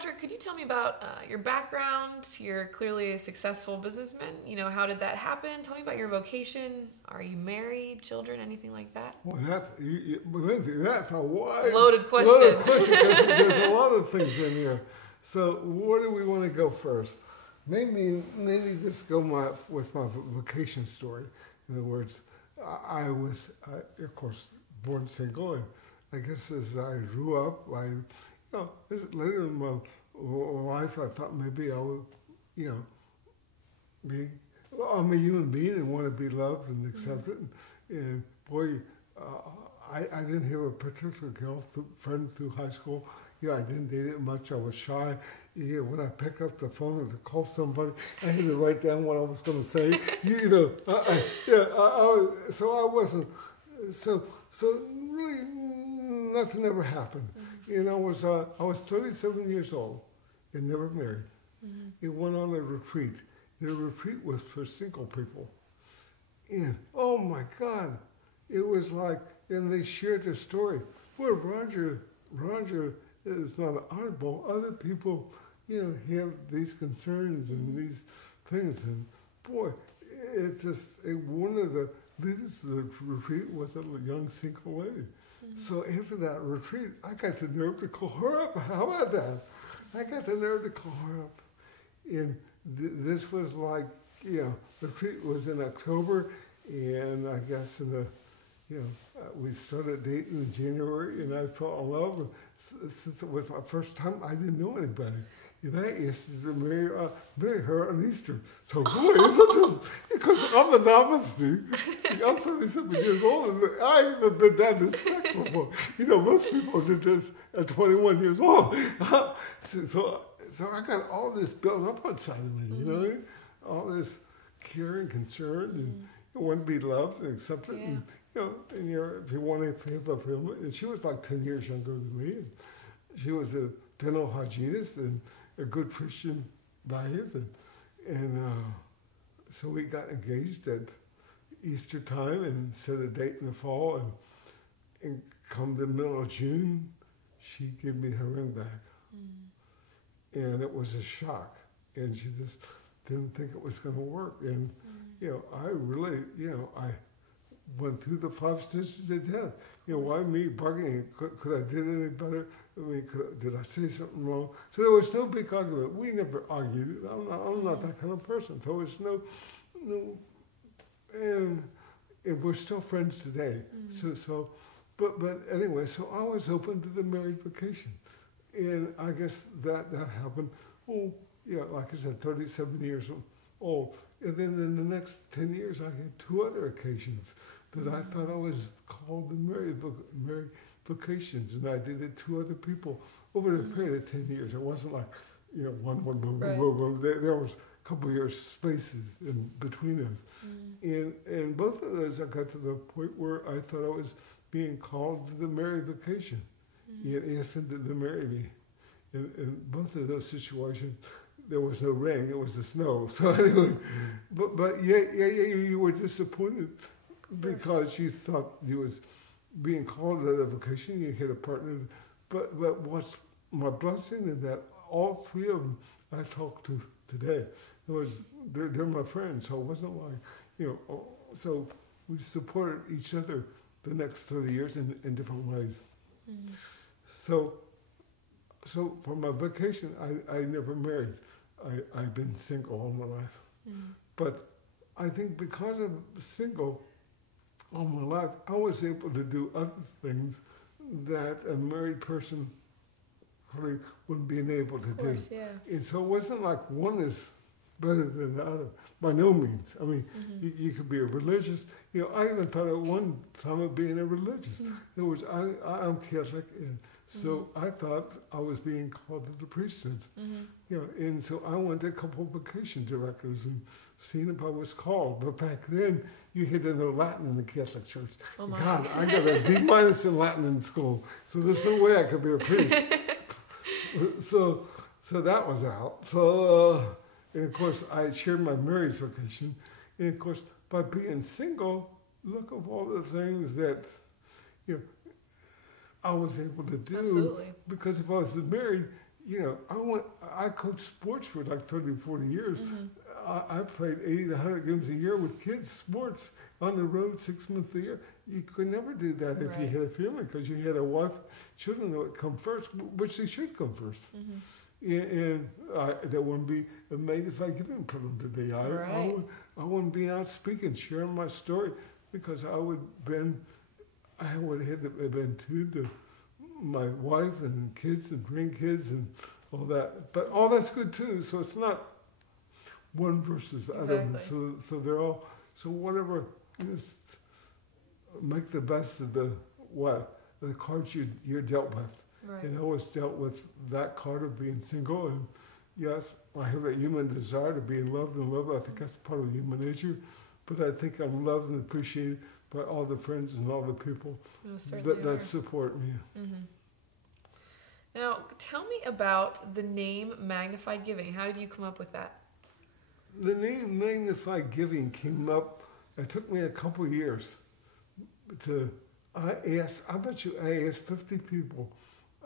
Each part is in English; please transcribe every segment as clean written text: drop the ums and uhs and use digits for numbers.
Patrick, could you tell me about your background? You're clearly a successful businessman. You know, how did that happen? Tell me about your vocation. Are you married, children, anything like that? Well, Lindsay, that's a wide, Loaded question. Loaded question because there's a lot of things in here. So where do we want to go first? Maybe this go with my vocation story. In other words, I was, of course, born single, and I guess as I grew up, later in my life, I thought maybe I would, I'm a human being and want to be loved and accepted. And boy, I didn't have a particular friend through high school. I didn't date it much. I was shy. When I picked up the phone to call somebody, I had to write down what I was going to say. So I wasn't. So really, nothing ever happened. I was 37 years old and never married. It went on a retreat. The retreat was for single people. And oh my God, it was like, and they shared their story. Well, Roger is not an oddball. Other people, have these concerns and these things. And boy, one of the leaders of the retreat was a young single lady. So after that retreat, I got the nerve to call her up. How about that? I got the nerve to call her up. And this was like, the retreat was in October, and I guess we started dating in January, and I fell in love. And since it was my first time, I didn't know anybody. And I asked her to marry her on Easter. So, boy, isn't this, because I'm a novice, see, I'm 37 years old, and I haven't been down this track before. Most people did this at 21 years old. So I got all this built up inside of me, all this care and concern, and you want to be loved and accepted, and, if you want to have a family. And she was like 10 years younger than me, and she was a dental hygienist and a good Christian values, and so we got engaged at Easter time and set a date in the fall, and come the middle of June, she gave me her ring back. And it was a shock, and she just didn't think it was going to work. And, I really, I went through the 5 stages of death. Why me bargaining? Could I did any better? Did I say something wrong? So there was no big argument. We never argued. I'm not that kind of person. There was no, and we're still friends today. But anyway, so I was open to the married vocation. And I guess that happened, like I said, 37 years old. And then in the next 10 years, I had 2 other occasions that I thought I was called to married vocations. And I did it 2 other people over the period of 10 years. It wasn't like, one. There was a couple of years spaces in between us. And both of those, I got to the point where I thought I was being called to the married vocation. He had asked him to marry me. In both of those situations, there was no rain, it was the snow. So anyway, but you were disappointed because you thought you was being called to that vocation, you had a partner. But what's my blessing is that all 3 of them I talked to today. They're my friends, so it wasn't like, so we supported each other the next 30 years in different ways. So for my vocation, I never married. I've been single all my life. But I think because I'm single all my life, I was able to do other things that a married person probably wouldn't be able to do. Yeah. And so it wasn't like one is better than the other. By no means. I mean, you could be a religious. I even thought at one time of being a religious. In other words, I'm Catholic, and so I thought I was being called to the priesthood. And so I went to a couple of vocation directors and seen if I was called. But back then, you had to know Latin in the Catholic Church. Oh my. God, I got a D- in Latin in school, so there's no way I could be a priest. So that was out. So. And of course, I shared my marriage vocation. And of course, by being single, look of all the things that I was able to do. Absolutely. Because if I was married, I coached sports for like 30, 40 years. Mm-hmm. I played 80 to 100 games a year with kids, sports, on the road 6 months a year. You could never do that if you Right. had a family, because you had a wife, children that would come first, which they should come first. Mm-hmm. And that wouldn't be a magnified giving problem today. Right. I wouldn't be out speaking, sharing my story, because I would have been tuned to my wife and kids and grandkids and all that. But all that's good too. So it's not one versus the other one. Exactly. So they're all, so whatever, just make the best of the cards you're dealt with. Right. And I always dealt with that card of being single, and yes, I have a human desire to be loved and loved. I think that's part of human nature. But I think I'm loved and appreciated by all the friends and all the people Most certainly that are. support me. Mm-hmm. Now, tell me about the name Magnified Giving. How did you come up with that? The name Magnified Giving came up, it took me a couple of years I asked 50 people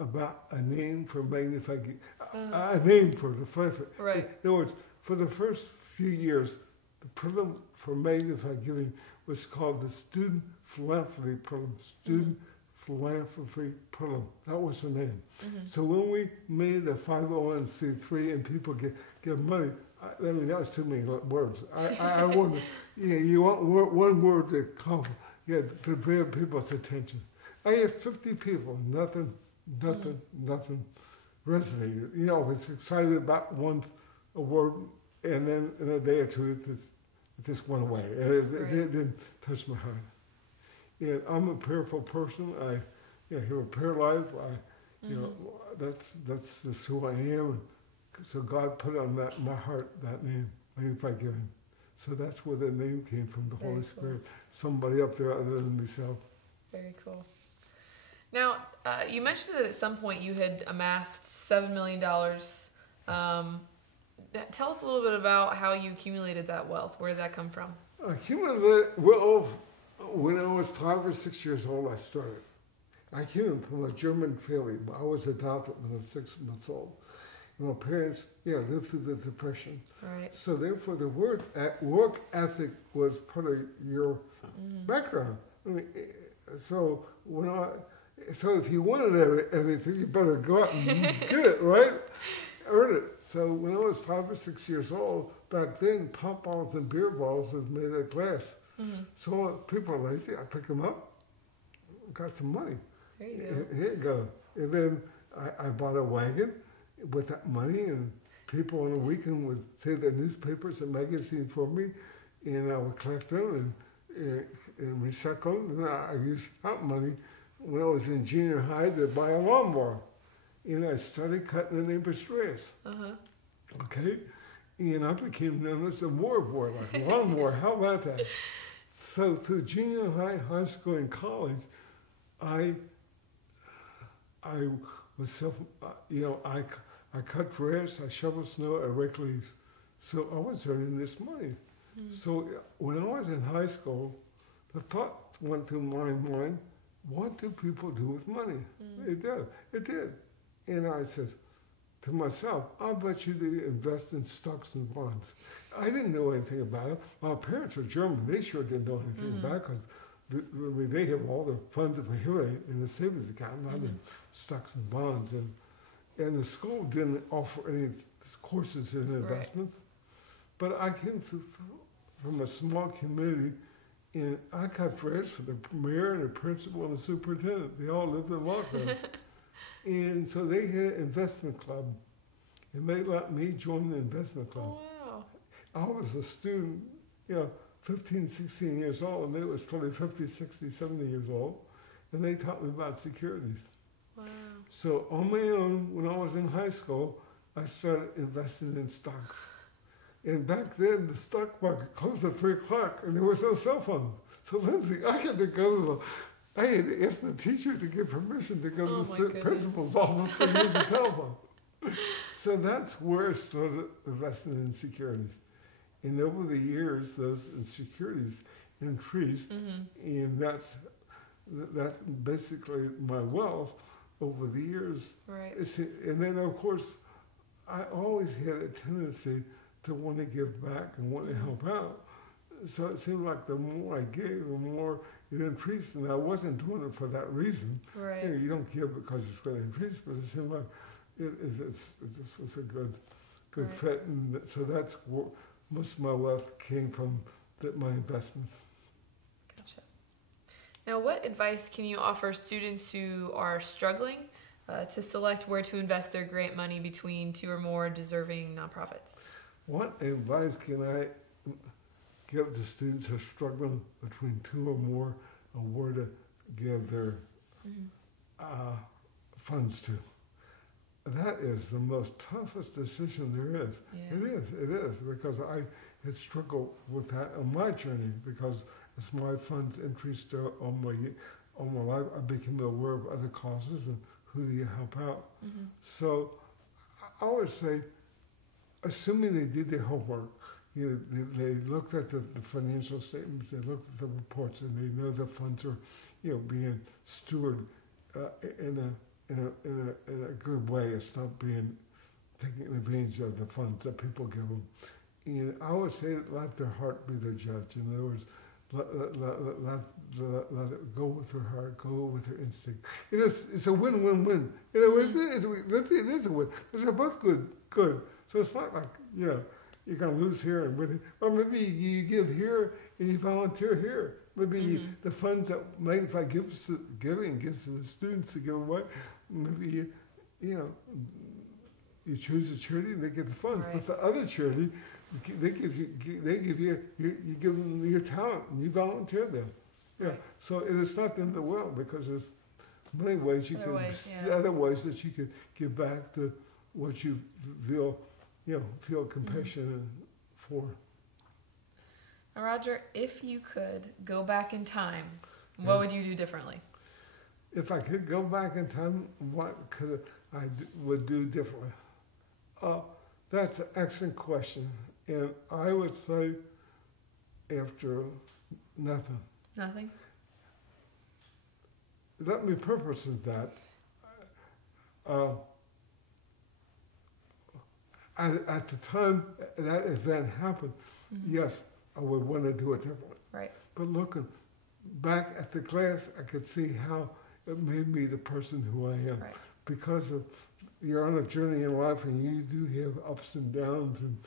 about a name for Magnified Giving, a name for the philanthropy. Right. In other words, for the first few years, the program for Magnified Giving was called the Student Philanthropy Program. Student Philanthropy Program. That was the name. Mm-hmm. So when we made a 501c3 and people give money, I mean, that was too many words. I wanted, you want one word to to bring people's attention. I asked 50 people, nothing resonated. I was excited about a word, and then in a day or two, it just went away. It didn't touch my heart. And I'm a prayerful person. I have a prayer life. That's just who I am. So God put on my heart that name, Magnified Giving. So that's where the name came from, the Very Holy cool. Spirit. Somebody up there other than myself. Very cool. Now, you mentioned that at some point you had amassed $7 million. Tell us a little bit about how you accumulated that wealth. Where did that come from? Well, when I was 5 or 6 years old, I started. I came from a German family. I was adopted when I was 6 months old. And my parents, lived through the Depression. Right. So therefore, the work ethic was part of your background. I mean, so if you wanted everything, you better go out and get it, right? Earn it. So when I was 5 or 6 years old, back then, pop bottles and beer bottles was made of glass. Mm-hmm. So people are lazy. I pick them up, got some money. There you go. Here you go. And then I bought a wagon with that money, and people on the weekend would say their newspapers and magazines for me, and I would collect them and recycle them. And I used that money when I was in junior high to buy a lawnmower. And I started cutting the neighbor's grass. Uh-huh. Okay? And I became known as a mower boy, like lawnmower. How about that? So through junior high, high school, and college, I was I cut grass, I shoveled snow, I raked leaves. So I was earning this money. So when I was in high school, the thought went through my mind, what do people do with money? It did. And I said to myself, I bet you they invest in stocks and bonds. I didn't know anything about it. My parents were German. They sure didn't know anything about it, because they have all the funds of a in the savings account, not in stocks and bonds. And the school didn't offer any courses in investments. But I came from a small community, and I cut prayers for the mayor and the principal and the superintendent. They all lived in Lockwood. And so they had an investment club, and they let me join the investment club. Oh, wow. I was a student, 15, 16 years old, and they was probably 50, 60, 70 years old, and they taught me about securities. Wow. So on my own, when I was in high school, I started investing in stocks. And back then, the stock market closed at 3 o'clock, and there was no cell phone. So Lindsay, I had to ask the teacher to get permission to go to the principal's office to use the telephone. So that's where I started investing in securities. And over the years, those securities increased, and that's basically my wealth over the years. Right. And then, of course, I always had a tendency to want to give back and want to help out. So it seemed like the more I gave, the more it increased. And I wasn't doing it for that reason. Right. You don't give because it's going to increase, but it seemed like it just was a good Right. fit. And so that's where most of my wealth came from, my investments. Gotcha. Now, what advice can you offer students who are struggling to select where to invest their grant money between two or more deserving nonprofits? What advice can I give to students who are struggling between two or more on where to give their funds to? That is the most toughest decision there is. Yeah. It is, because I had struggled with that on my journey, because as my funds increased on my life, I became aware of other causes and who do you help out. So I would say, assuming they did their homework, they looked at the financial statements, they looked at the reports, and they know the funds are, being stewarded in a good way. It's not being taking advantage of the funds that people give them. And I would say let their heart be their judge. In other words, let it go with their heart, go with their instinct. It's a win-win-win. In other words, it is a win. Because they're both good. So it's not like, you're going to lose here and win. Or maybe you give here and you volunteer here. Maybe the funds that Magnify gives to the students to give away, maybe you choose a charity and they get the funds. Right. But the other charity, you give them your talent and you volunteer them. Yeah. Right. So it is not the end of the world, because there's many ways you other ways that you could give back to what you feel compassion for. Now, Roger, if you could go back in time, what would you do differently? If I could go back in time, what would do differently? That's an excellent question. And I would say after nothing. Nothing? Let me purpose that. At the time that event happened, yes, I would want to do it differently. Right. But looking back at the class, I could see how it made me the person who I am. Right. Because you're on a journey in life, and you do have ups and downs, and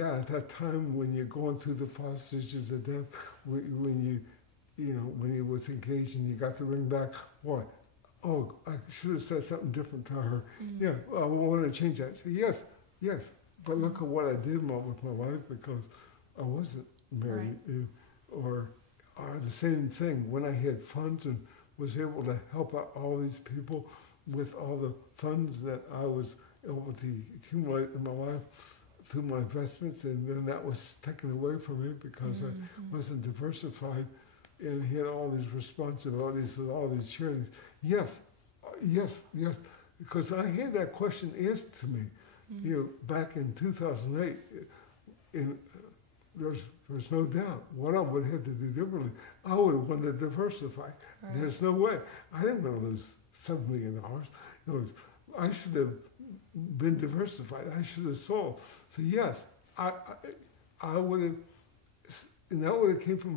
at that time when you're going through the 5 stages of death, when you was engaged and you got the ring back, what? Oh, I should have said something different to her. Yeah, I want to change that. So yes, but look at what I did with my life, because I wasn't married, or the same thing when I had funds and was able to help out all these people with all the funds that I was able to accumulate in my life through my investments, and then that was taken away from me because I wasn't diversified and had all these responsibilities and all these charities. Yes, because I had that question asked to me, back in 2008, and there's no doubt what I would have to do differently. I would have wanted to diversify. Right. There's no way. I didn't want to lose $7 million. I should have been diversified. I should have sold. So yes, I would have, and that would have came from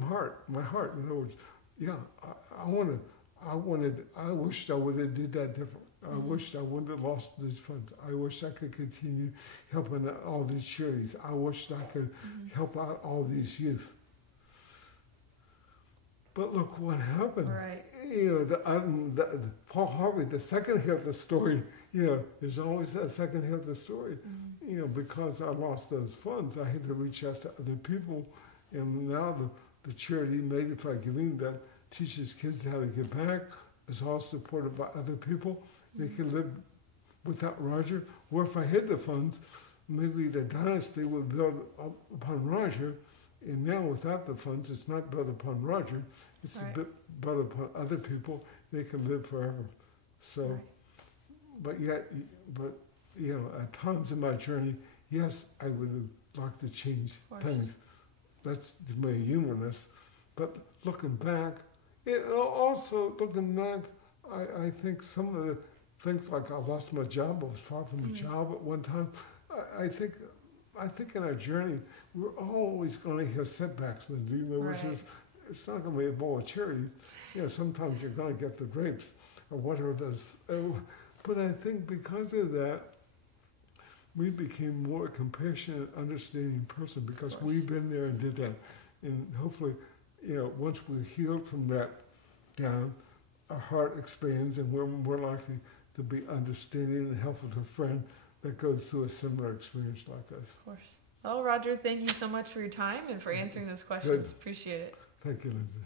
my heart. In other words, I wished I would have did that differently. I wished I wouldn't have lost these funds. I wish I could continue helping out all these charities. I wished I could help out all these youth. But look what happened. Right. The Paul Harvey, the second half of the story, there's always that second half of the story. Because I lost those funds, I had to reach out to other people. And now the charity Magnify Giving that teaches kids how to give back is all supported by other people. They can live without Roger. Or if I had the funds, maybe the dynasty would build up upon Roger. And now without the funds, it's not built upon Roger. It's built upon other people. They can live forever. So, but at times in my journey, yes, I would have liked to change things. That's my humanness. But looking back, I think some of the things like I lost my job, I was far from a job at one time. I think in our journey, we're always going to have setbacks, Lindsay. Which is, it's not going to be a bowl of cherries. You know, sometimes you're going to get the grapes or whatever those. But I think because of that, we became more a compassionate, understanding person because we've been there and did that. And hopefully, you know, once we're healed from that down, our heart expands and we're more likely to be understanding and helpful to a friend that goes through a similar experience like us. Of course. Well, Roger, thank you so much for your time and for answering those questions. Appreciate it. Thank you, Lindsay.